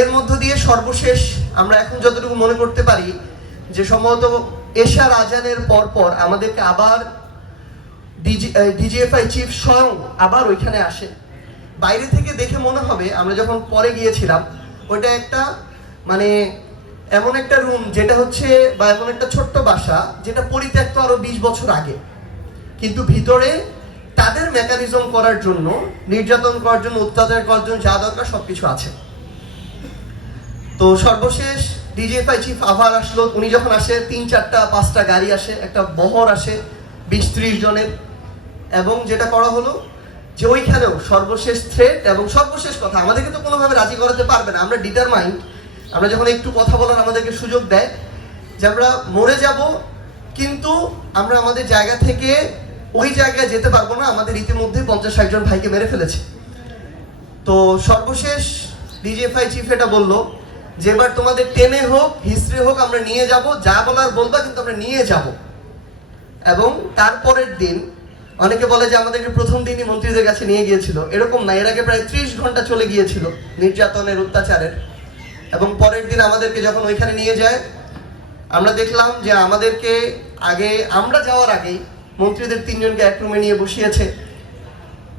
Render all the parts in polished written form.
এর মধ্য দিয়ে সর্বশেষ আমরা এখন যতটুকু মনে করতে পারি যে সম্ভবত এশার আজানের পর আমাদেরকে আবার ডিজিএফআই চিফ স্বয়ং আবার ওইখানে আসে। বাইরে থেকে দেখে মনে হবে, আমরা যখন পরে গিয়েছিলাম, ওইটা একটা মানে এমন একটা রুম যেটা হচ্ছে, বা এমন একটা ছোট্ট বাসা যেটা পরিত্যক্ত আরো 20 বছর আগে, কিন্তু ভিতরে তাদের মেকানিজম করার জন্য, নির্যাতন করার জন্য, অত্যাচার করার জন্য যা দরকার সবকিছু আছে। তো সর্বশেষ ডিজিএফআই চিফ আবার আসলো। উনি যখন আসে 3-4-5টা গাড়ি আসে, একটা বহর আসে 20-30 জনের, এবং যেটা করা হলো যে ওইখানেও সর্বশেষ থ্রেট এবং সর্বশেষ কথা, আমাদেরকে তো কোনোভাবে রাজি করাতে পারবে না, আমরা ডিটারমাইন্ড। আমরা যখন একটু কথা বলার আমাদেরকে সুযোগ দেয় যে আমরা মরে যাব, কিন্তু আমরা আমাদের জায়গা থেকে ওই জায়গায় যেতে পারবো না, আমাদের ইতিমধ্যে 50-60 জন ভাইকে মেরে ফেলেছে। তো সর্বশেষ ডিজিএফআই চিফ এটা বললো যে এবার তোমাদের টেনে হোক, হিস্ট্রি হোক, আমরা নিয়ে যাব, যা বলার বলবা, কিন্তু আমরা নিয়ে যাব। এবং তারপরের দিন অনেকে বলে যে আমাদেরকে প্রথম দিনই মন্ত্রীদের কাছে নিয়ে গিয়েছিল, এরকম না, এর আগে প্রায় 30 ঘন্টা চলে গিয়েছিল নির্যাতনের, অত্যাচারের। এবং পরের দিন আমাদেরকে যখন ওইখানে নিয়ে যায়, আমরা দেখলাম যে আমাদেরকে আগে, আমরা যাওয়ার আগেই মন্ত্রীদের 3 জনকে এক রুমে নিয়ে বসিয়েছে।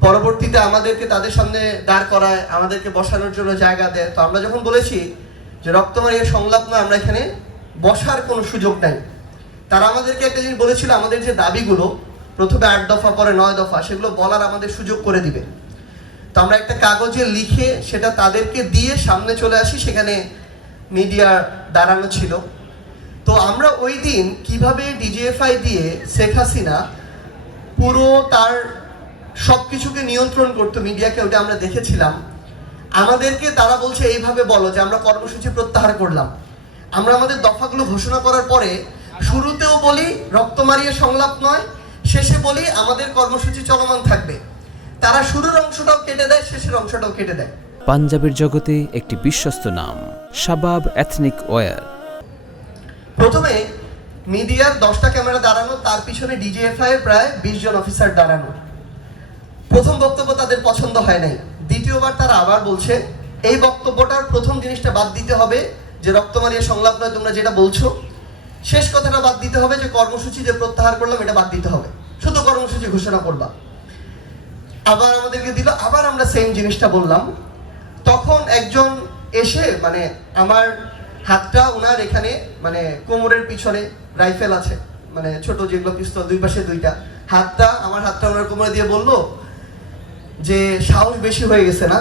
পরবর্তীতে আমাদেরকে তাদের সামনে দাঁড় করায়, আমাদেরকে বসানোর জন্য জায়গা দেয়। তো আমরা যখন বলেছি যে রক্তমারিয়া সংলাপ না, আমরা এখানে বসার কোনো সুযোগ নাই, তারা আমাদেরকে একটা জিনিস বলেছিল, আমাদের যে দাবিগুলো প্রথমে 8 দফা, পরে 9 দফা, সেগুলো বলার আমাদের সুযোগ করে দিবে। তো আমরা একটা কাগজে লিখে সেটা তাদেরকে দিয়ে সামনে চলে আসি, সেখানে মিডিয়া দাঁড়ানো ছিল। তো আমরা ওই দিন কিভাবে ডিজিএফআই দিয়ে শেখ হাসিনা পুরো তার সব কিছুকে নিয়ন্ত্রণ করতো, মিডিয়াকে, ওটা আমরা দেখেছিলাম। আমাদেরকে তারা বলছে এইভাবে বলো যে আমরা কর্মসূচি প্রত্যাহার করলাম। আমরা আমাদের দফাগুলো ঘোষণা করার পরে শুরুতেও বলি রক্তমারিয়া সংলাপ নয়, শেষে বলি আমাদের কর্মসূচি চলমান থাকবে। তারা শুরুর অংশটাও কেটে দেয়, শেষের অংশটাও কেটে দেয়। পাঞ্জাবের জগতে একটি বিশ্বস্ত নাম, শাবাব এথনিক ওয়্যার। প্রথমে মিডিয়ার 10টা ক্যামেরা দাঁড়ানো, তার পিছনে ডিজিএফআই প্রায় 20 জন অফিসার দাঁড়ানো। প্রথম বক্তব্য তাদের পছন্দ হয় নাই। দ্বিতীয়বার তারা আবার বলছে এই বক্তব্যটার প্রথম জিনিসটা বাদ দিতে হবে, যে রক্তমারিয়া সংলাপ নয় তোমরা যেটা বলছো। শেষ কথাটা বাদ দিতে হবে, যে কর্মসূচি যে প্রত্যাহার করলাম এটা বাদ দিতে হবে, শুধু কর্মসূচি ঘোষণা করবা। আবার আমাদেরকে দিল, আবার আমরা সেম জিনিসটা বললাম। তখন একজন এসে, মানে আমার হাতটা ওনার এখানে, মানে কোমরের পিছনে রাইফেল আছে, মানে ছোট যেগুলো পিস্তল, 2 পাশে 2টা, আমার হাতটা ওনার কোমরে দিয়ে বলল যে সাহস বেশি হয়ে গেছে না,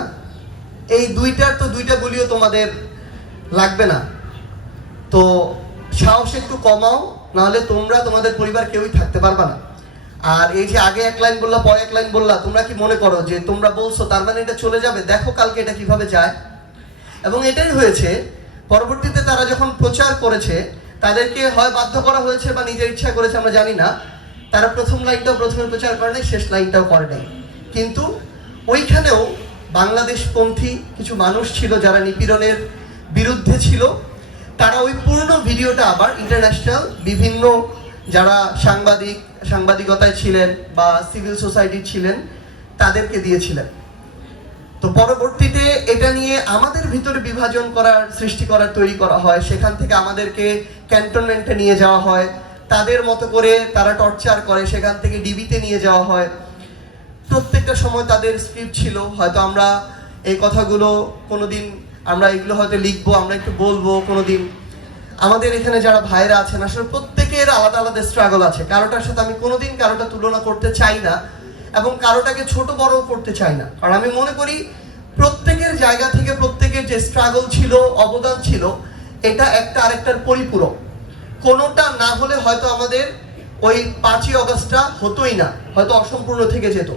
এই 2টার তো 2টা গুলিও তোমাদের লাগবে না, তো সাহস একটু কমাও, নাহলে তোমরা তোমাদের পরিবার কেউই থাকতে পারবা না। আর এই যে আগে 1 লাইন বললা, পরে 1 লাইন বললা, তোমরা কি মনে করো যে তোমরা বলছো তার মানে এটা চলে যাবে? দেখো কালকে এটা কিভাবে যায়। এবং এটাই হয়েছে। পরবর্তীতে তারা যখন প্রচার করেছে, তাদেরকে হয় বাধ্য করা হয়েছে বা নিজের ইচ্ছা করেছে, আমরা জানি না। তারা প্রথম লাইনটাও প্রথমে প্রচার করে নাই, শেষ লাইনটাও করে নাই। কিন্তু ওইখানেও বাংলাদেশপন্থী কিছু মানুষ ছিল যারা নিপীড়নের বিরুদ্ধে ছিল। তারা ওই পূর্ণ ভিডিওটা আবার ইন্টারন্যাশনাল বিভিন্ন যারা সাংবাদিকতায় ছিলেন বা সিভিল সোসাইটি ছিলেন তাদেরকে দিয়েছিলেন। তো পরবর্তীতে এটা নিয়ে আমাদের ভিতরে বিভাজন করার, সৃষ্টি করার, তৈরি করা হয়। সেখান থেকে আমাদেরকে ক্যান্টনমেন্টে নিয়ে যাওয়া হয়, তাদের মতো করে তারা টর্চার করে, সেখান থেকে ডিবিতে নিয়ে যাওয়া হয়। প্রত্যেকটা সময় তাদের স্ক্রিপ্ট ছিল, হয়তো আমরা এই কথাগুলো কোনোদিন, আমরা এগুলো হয়তো লিখবো, আমরা একটু বলবো কোনোদিন। আমাদের এখানে যারা ভাইরা আছেন, আসলে প্রত্যেকের আলাদা আলাদা স্ট্রাগল আছে। কারোটার সাথে আমি কোনোদিন কারোটা তুলনা করতে চাই না, এবং কারোটাকে ছোট বড় করতে চাই না। কারণ আমি মনে করি প্রত্যেকের জায়গা থেকে প্রত্যেকের যে স্ট্রাগল ছিল, অবদান ছিল, এটা একটা আরেকটার পরিপূরক। কোনোটা না হলে হয়তো আমাদের ওই 5ই অগস্টটা হতোই না, হয়তো অসম্পূর্ণ থেকে যেত।